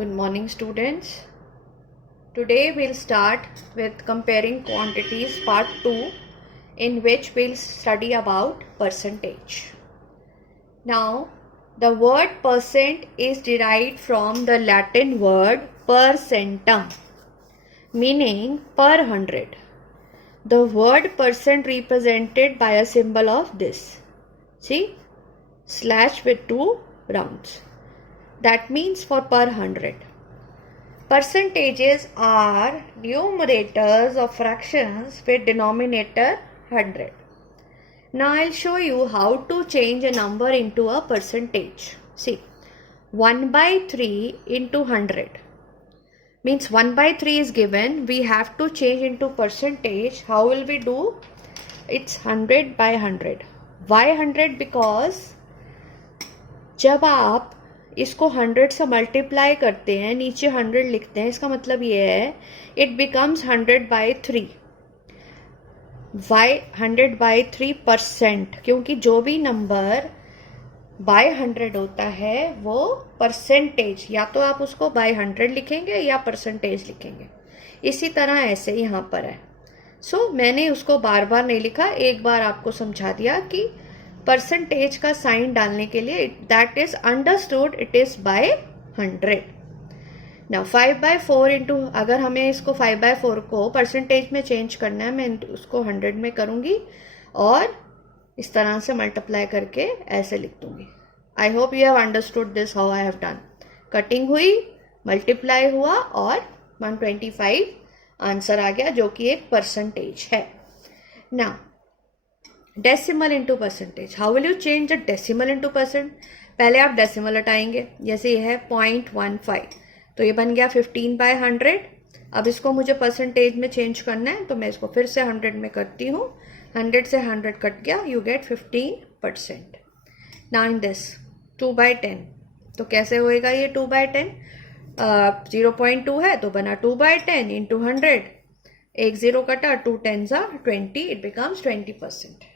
Good morning, students. Today we'll start with comparing quantities part 2, in which we'll study about percentage. Now, the word percent is derived from the Latin word percentum, meaning per hundred. The word percent represented by a symbol of this. See? Slash with two rounds. That means for per hundred. Percentages are numerators of fractions with denominator 100. Now I'll show you how to change a number into a percentage. See, 1 by 3 into 100 means 1 by 3 is given. We have to change into percentage. How will we do? It's 100 by 100. Why 100? Because जब आप इसको 100 से multiply करते हैं, नीचे 100 लिखते हैं, इसका मतलब ये है it becomes 100 by 3. Why 100 by 3%, क्योंकि जो भी नंबर बाय 100 होता है वो परसेंटेज, या तो आप उसको बाय 100 लिखेंगे या परसेंटेज लिखेंगे. इसी तरह ऐसे यहाँ पर है. सो मैंने उसको बार बार नहीं लिखा, एक बार आपको समझा दिया कि परसेंटेज का साइन डालने के लिए that is understood it is by 100. Now 5 by 4 into, अगर हमें इसको 5 बाय 4 को परसेंटेज में चेंज करना है, मैं उसको 100 में करूंगी और इस तरह से मल्टीप्लाई करके ऐसे लिख दूंगी. I hope you have understood this how I have done. Cutting हुई, मल्टीप्लाई हुआ और 125 आंसर आ गया, जो कि एक परसेंटेज है. Now decimal into percentage. How will you change the decimal into percent? पहले आप डेसिमल हटाएंगे. जैसे ये है 0.15, तो ये बन गया 15 बाय 100. अब इसको मुझे परसेंटेज में चेंज करना है, तो मैं इसको फिर से 100 में करती हूँ. 100 से 100 कट गया, you get 15%. Now in this 2 by 10, तो कैसे होएगा ये 2 बाय 10? 0.2 है तो बना 2 बाय 10 इंटू 100. एक 0 कटा, 2 10s are 20, it becomes 20%.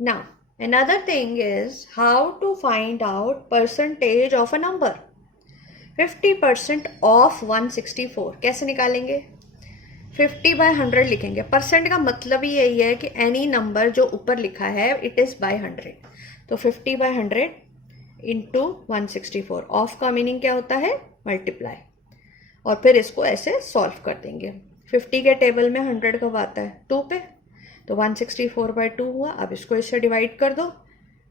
Now, another thing is how to find out percentage of a number. 50% of 164 कैसे निकालेंगे? 50 by 100 लिखेंगे. परसेंट का मतलब ही यही है कि एनी नंबर जो ऊपर लिखा है इट इज़ बाय 100. तो 50 by 100 इंटू 164. ऑफ का मीनिंग क्या होता है? मल्टीप्लाई. और फिर इसको ऐसे सॉल्व कर देंगे. 50 के टेबल में 100 कब आता है? 2 पे. तो 164 बाई 2 हुआ. अब इसको इससे डिवाइड कर दो.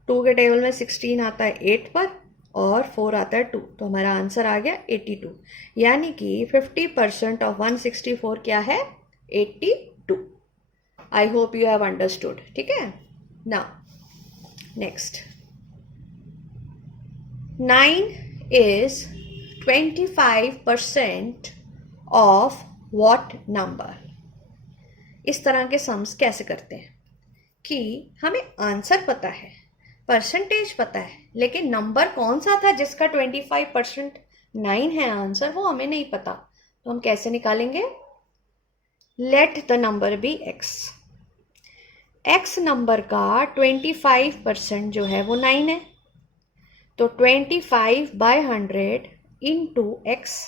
2 के टेबल में 16 आता है 8 पर और 4 आता है 2, तो हमारा आंसर आ गया 82. यानी कि 50% ऑफ 164 क्या है? 82. I hope you have understood. ठीक है. Now next, 9 is 25% of what number? इस तरह के सम्स कैसे करते हैं कि हमें आंसर पता है, परसेंटेज पता है, लेकिन नंबर कौन सा था जिसका 25% 9 है आंसर, वो हमें नहीं पता. तो हम कैसे निकालेंगे? Let the number be x. x number का 25% जो है वो 9 है. तो 25 बाय 100 इंटू x,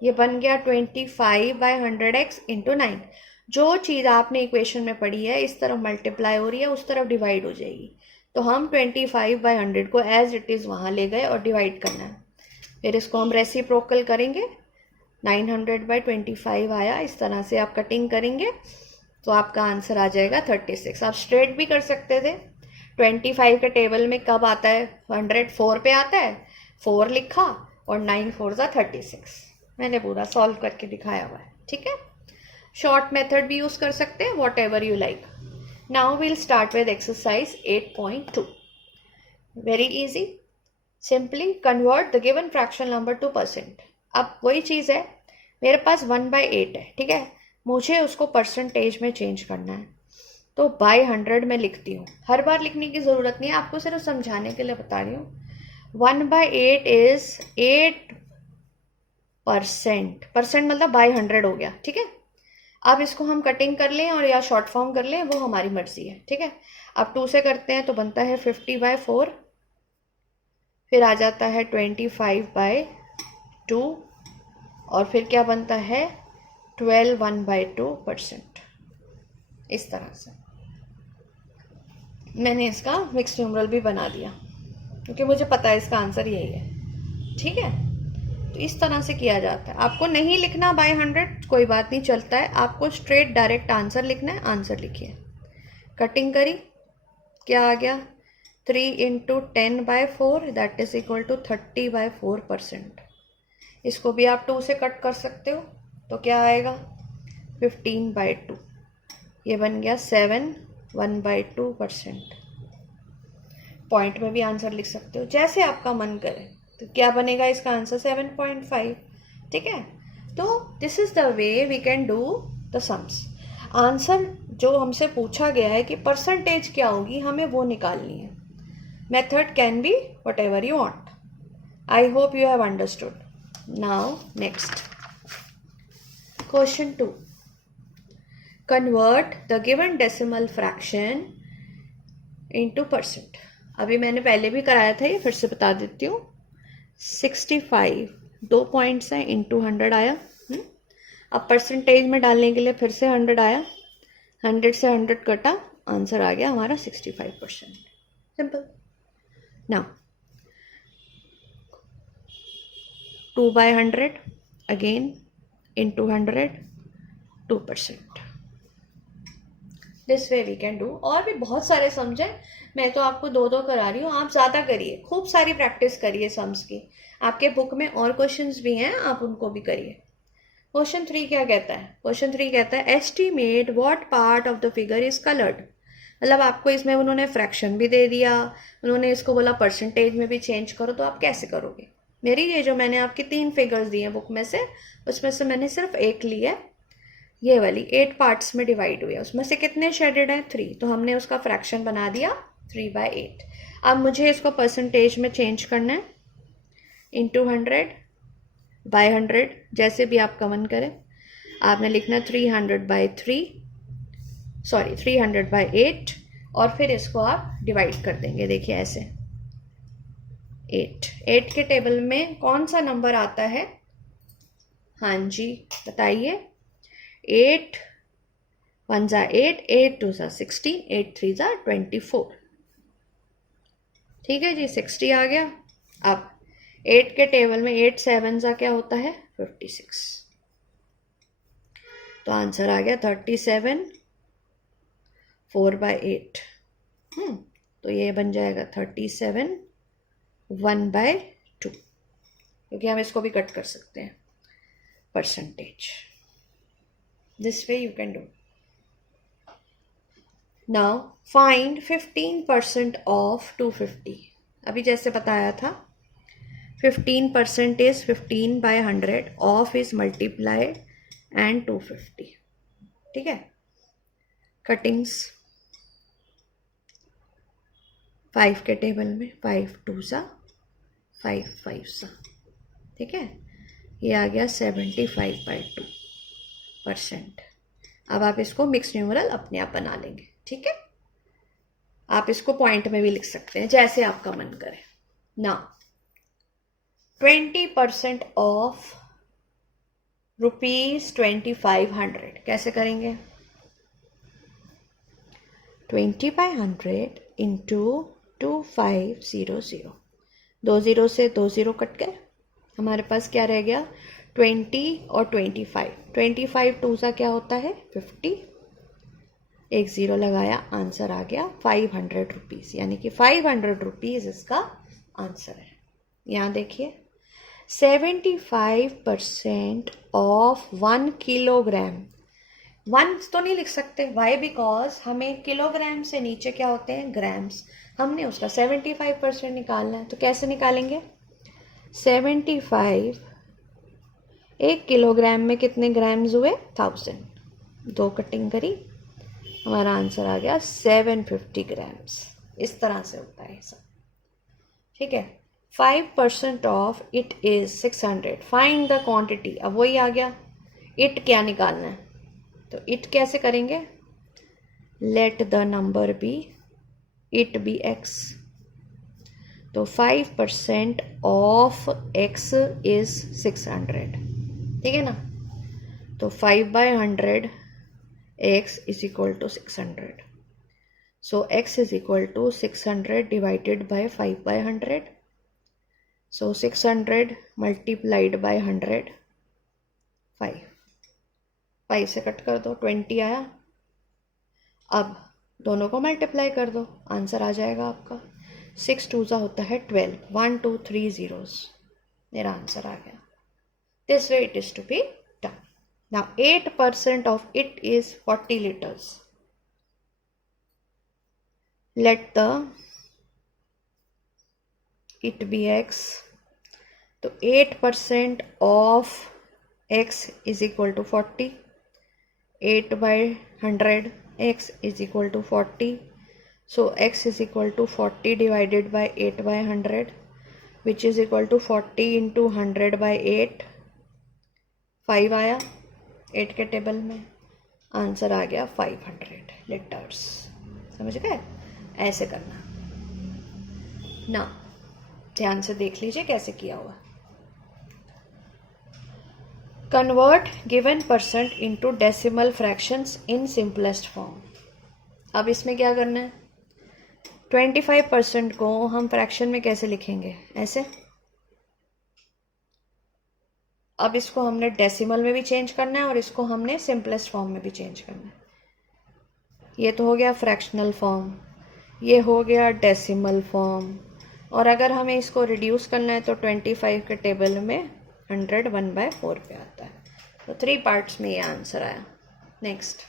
ये बन गया 25 बाय 100x इंटू 9. जो चीज़ आपने इक्वेशन में पढ़ी है इस तरफ मल्टीप्लाई हो रही है, उस तरफ डिवाइड हो जाएगी. तो हम 25 बाय 100 को एज इट इज़ वहाँ ले गए और डिवाइड करना है. फिर इसको हम रेसिप्रोकल करेंगे. 900 बाय 25 आया. इस तरह से आप कटिंग करेंगे तो आपका आंसर आ जाएगा 36. आप स्ट्रेट भी कर सकते थे. 25 के टेबल में कब आता है? 104 पे आता है. 4 लिखा और 9 4 36. मैंने पूरा सॉल्व करके दिखाया हुआ है. ठीक है. शॉर्ट मेथड भी यूज कर सकते हैं, what ever you like. Now will start with exercise 8.2. Very easy. Simply convert the given fraction number two percent. अब वही चीज़ है, मेरे पास 1/8 है. ठीक है. मुझे उसको परसेंटेज में चेंज करना है, तो बाय 100 में लिखती हूँ. हर बार लिखने की ज़रूरत नहीं है, आपको सिर्फ समझाने के लिए बता रही हूँ. 1/8 इज 8%. परसेंट मतलब बाय 100 हो गया. ठीक है. अब इसको हम कटिंग कर लें और या शॉर्ट फॉर्म कर लें, वो हमारी मर्जी है. ठीक है. अब 2 से करते हैं तो बनता है 50 बाय 4, फिर आ जाता है 25 बाय 2 और फिर क्या बनता है 12 1/2%। इस तरह से मैंने इसका मिक्स न्यूमरल भी बना दिया क्योंकि मुझे पता है इसका आंसर यही है। ठीक है, तो इस तरह से किया जाता है। आपको नहीं लिखना बाय 100 कोई बात नहीं, चलता है। आपको स्ट्रेट डायरेक्ट आंसर लिखना है, आंसर लिखिए। कटिंग करी, क्या आ गया 3 × 10/4 दैट इज इक्वल टू 30/4%। इसको भी आप 2 से कट कर सकते हो, तो क्या आएगा 15/2। ये बन गया 7 1/2%। पॉइंट में भी आंसर लिख सकते हो, जैसे आपका मन करे। तो क्या बनेगा इसका आंसर 7.5। ठीक है, तो this is the way we can do the sums. Answer जो हमसे पूछा गया है कि परसेंटेज क्या होगी, हमें वो निकालनी है। Method can be what ever you want. I hope you have understood. Now next question 2, convert the given decimal fraction into percent. अभी मैंने पहले भी कराया था, ये फिर से बता देती हूँ। 65 2 पॉइंट्स हैं, इंटू 100 आया। अब परसेंटेज में डालने के लिए फिर से 100 आया, 100 से 100 कटा, आंसर आ गया हमारा 65%। Simple. Now 2/100 again into 100 2%। This way we can do. और भी बहुत सारे सम्स हैं, मैं तो आपको 2 करा रही हूँ, आप ज़्यादा करिए, खूब सारी प्रैक्टिस करिए सम्स की। आपके बुक में और क्वेश्चंस भी हैं, आप उनको भी करिए। क्वेश्चन 3 क्या कहता है? क्वेश्चन 3 कहता है estimate what part of the figure is coloured. मतलब आपको इसमें उन्होंने फ्रैक्शन भी दे दिया, उन्होंने इसको बोला परसेंटेज में भी चेंज करो, तो आप कैसे करोगे? मेरी ये जो मैंने आपकी 3 फिगर्स दी हैं बुक में से, उसमें से मैंने सिर्फ एक ली है, ये वाली 8 पार्ट्स में डिवाइड हुई है। उसमें से कितने शेडेड हैं? 3, तो हमने उसका फ्रैक्शन बना दिया 3/8। अब मुझे इसको परसेंटेज में चेंज करना है, इंटू 100/100, जैसे भी आपका मन करे। आपने लिखना 300/8 और फिर इसको आप डिवाइड कर देंगे। देखिए ऐसे 8 के टेबल में कौन सा नंबर आता है? हाँ जी बताइए। 8 1 ज़ा 8, 8 2 ज़ा 16, 8 3 ज़ा 24। ठीक है जी, 60 आ गया। अब 8 के टेबल में 8 7 ज़ा क्या होता है? 56। तो आंसर आ गया 37 4/8। तो ये बन जाएगा 37 1/2, क्योंकि हम इसको भी कट कर सकते हैं percentage. This way you can do. Now find 15% of 250। अभी जैसे बताया था 15% is 15/100, of is multiplied and 250। ठीक है, कटिंग्स 5 के टेबल में 5 2 ज़ा 5 5 ज़ा। ठीक है, ये आ गया 75/2%। अब आप इसको मिक्स न्यूमरल अपने आप बना लेंगे। ठीक है, आप इसको पॉइंट में भी लिख सकते हैं, जैसे आपका मन करे। ना 20% ऑफ ₹2500 कैसे करेंगे? 20/100 इंटू 2500। 2 0 से 2 0 कट गए, हमारे पास क्या रह गया? 20 और 25। 25 2 सा क्या होता है? 50। एक 0 लगाया, आंसर आ गया 500 रुपीज़, यानी कि 500 रुपीज़ इसका आंसर है। यहाँ देखिए 75% ऑफ 1 किलोग्राम। 1 तो नहीं लिख सकते, वाई? बिकॉज हमें किलोग्राम से नीचे क्या होते हैं? ग्राम्स। हमने उसका 75% निकालना है, तो कैसे निकालेंगे? 75 1 किलोग्राम में कितने ग्राम्स हुए? 1000। 2 कटिंग करी, हमारा आंसर आ गया 750 ग्राम्स। इस तरह से होता है सब। ठीक है, 5% of it is 600। Find the quantity. अब वही आ गया, इट क्या निकालना है, तो इट कैसे करेंगे? Let the number be, it be x। तो 5% ऑफ x इज 600, ठीक है ना। तो 5/100 x is equal to 600. So x is equal to 600 divided by 5/100. So 600 multiplied by 100, 5. 5 से कट कर दो, 20 आया. अब दोनों को मल्टीप्लाई कर दो, आंसर आ जाएगा आपका. 6 2 होता है 12. 1 2 3 zeros. मेरा आंसर आ गया. This way it is to be done. Now 8% of it is 40 liters. Let the it be x. तो 8% of x is equal to 40. 8/100 x is equal to 40. So x is equal to 40 divided by 8/100, which is equal to 40 into 100/8. 5 आया 8 के table में, answer आ गया 500 litres. समझ गए? ऐसे करना ना. ध्यान से देख लीजिए कैसे किया हुआ. Convert given percent into decimal fractions in simplest form. अब इसमें क्या करना है, 25% को हम फ्रैक्शन में कैसे लिखेंगे, ऐसे. अब इसको हमने डेसिमल में भी चेंज करना है और इसको हमने सिंपलेस्ट फॉर्म में भी चेंज करना है. ये तो हो गया फ्रैक्शनल फॉर्म, ये हो गया डेसिमल फॉर्म. और अगर हमें इसको रिड्यूस करना है तो 25 के टेबल में 100 1/4 पे आता है. तो 3 पार्ट्स में ये आंसर आया. नेक्स्ट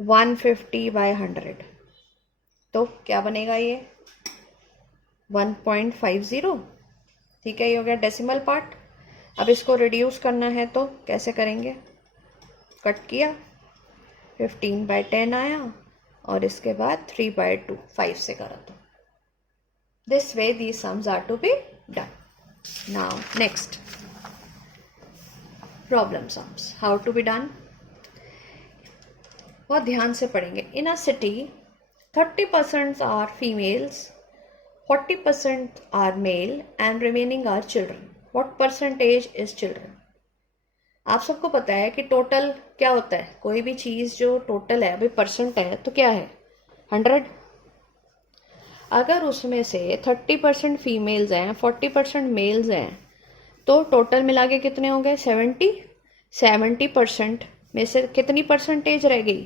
150/100. तो क्या बनेगा ये 1.50. ठीक है, ये हो गया डेसिमल पार्ट. अब इसको रिड्यूस करना है तो कैसे करेंगे, कट किया, 15/10 आया और इसके बाद 3/2 5 से करा. तो this way these sums are to be done. Now next problem sums, how to be done. बहुत ध्यान से पढ़ेंगे. इन अ city 30% are females, 40% are male and remaining are children. What percentage is children? आप सबको पता है कि टोटल क्या होता है, कोई भी चीज़ जो टोटल है, अभी परसेंट है तो क्या है 100. अगर उसमें से 30% फीमेल्स हैं, 40% मेल्स हैं, तो टोटल मिला के कितने हो गए 70. 70% में से कितनी परसेंटेज रह गई,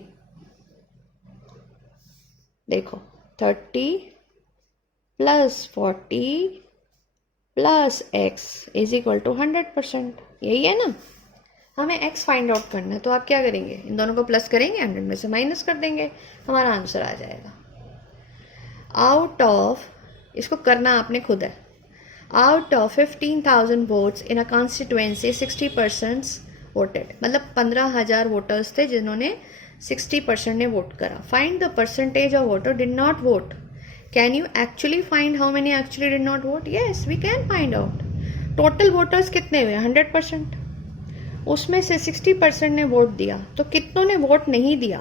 देखो 30 + 40 + x इज इक्वल टू 100%. यही है ना. हमें x फाइंड आउट करना है, तो आप क्या करेंगे, इन दोनों को प्लस करेंगे, 100 में से माइनस कर देंगे, हमारा आंसर आ जाएगा. आउट ऑफ, इसको करना आपने खुद है, out of 15,000 votes in a constituency 60% voted. मतलब 15,000 वोटर्स थे जिन्होंने 60% ने वोट करा. Find the percentage of voter did not vote. Can you actually find how many actually did not vote? Yes, we can find out. Total voters कितने हुए 100%, उसमें से 60% ने वोट दिया, तो कितनों ने वोट नहीं दिया,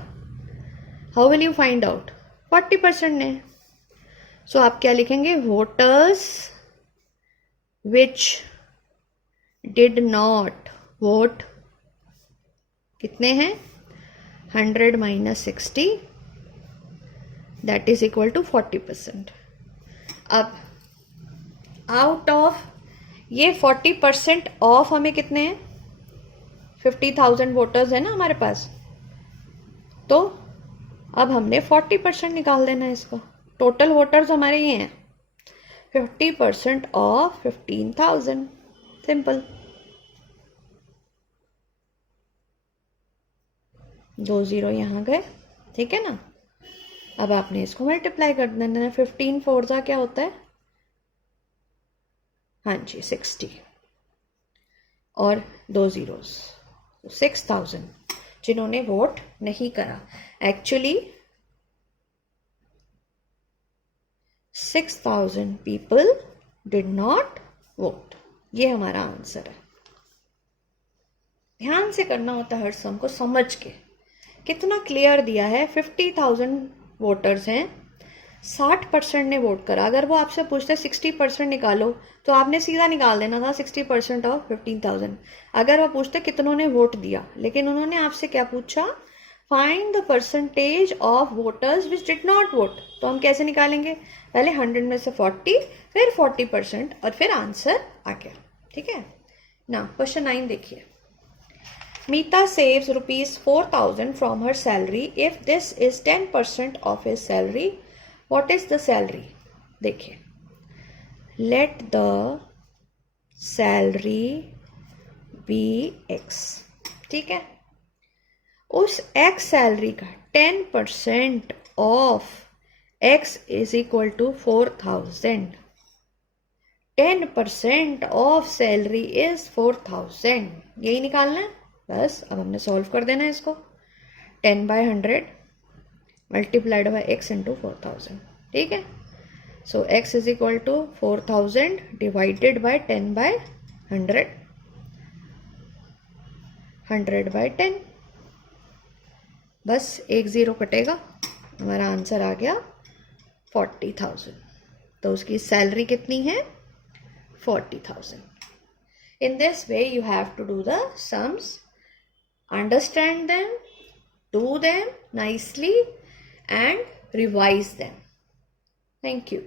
how will you find out? 40% ने. सो आप क्या लिखेंगे, voters which did not vote कितने हैं 100 - 60, दैट इज इक्वल टू 40%. अब आउट ऑफ ये 40% ऑफ हमें कितने हैं, 50,000 वोटर्स है ना हमारे पास, तो अब हमने 40% निकाल देना है इसका. टोटल वोटर्स हमारे ये हैं 50% ऑफ 15,000. सिंपल. 2 0 यहाँ गए, ठीक है ना. अब आपने इसको मल्टीप्लाई कर देना है. 15 4 क्या होता है, हाँ जी 60 और 2 zeros, 6,000 जिन्होंने वोट नहीं करा. Actually 6,000 people did not vote. ये हमारा आंसर है. ध्यान से करना होता है हर सम को समझ के. कितना क्लियर दिया है, 50,000 वोटर्स हैं, 60% ने वोट करा। अगर वो आपसे पूछते 60% निकालो तो आपने सीधा निकाल देना था 60% ऑफ 15,000। अगर वो पूछते कितनों ने वोट दिया, लेकिन उन्होंने आपसे क्या पूछा, find the percentage of voters which did not vote. तो हम कैसे निकालेंगे, पहले 100 में से 40, फिर 40% और फिर आंसर आ गया। ठीक है ना। क्वेश्चन 9 देखिए। Meeta saves rupees 4,000 from her salary. If this is 10% of his salary, what is the salary? देखिए, let the salary be X। ठीक है, उस X सैलरी का 10% of X is equal to 4,000। 10% of salary is 4,000, यही निकालना है बस। अब हमने सॉल्व कर देना है इसको। 10/100 मल्टीप्लाइड बाई x इंटू 4,000। ठीक है, so x is equal to 4,000 divided by 10/100, 100/10। बस एक ज़ीरो कटेगा, हमारा आंसर आ गया 40,000। तो उसकी सैलरी कितनी है, 40,000। In this way you have to do the sums, understand them, do them nicely and revise them. Thank you.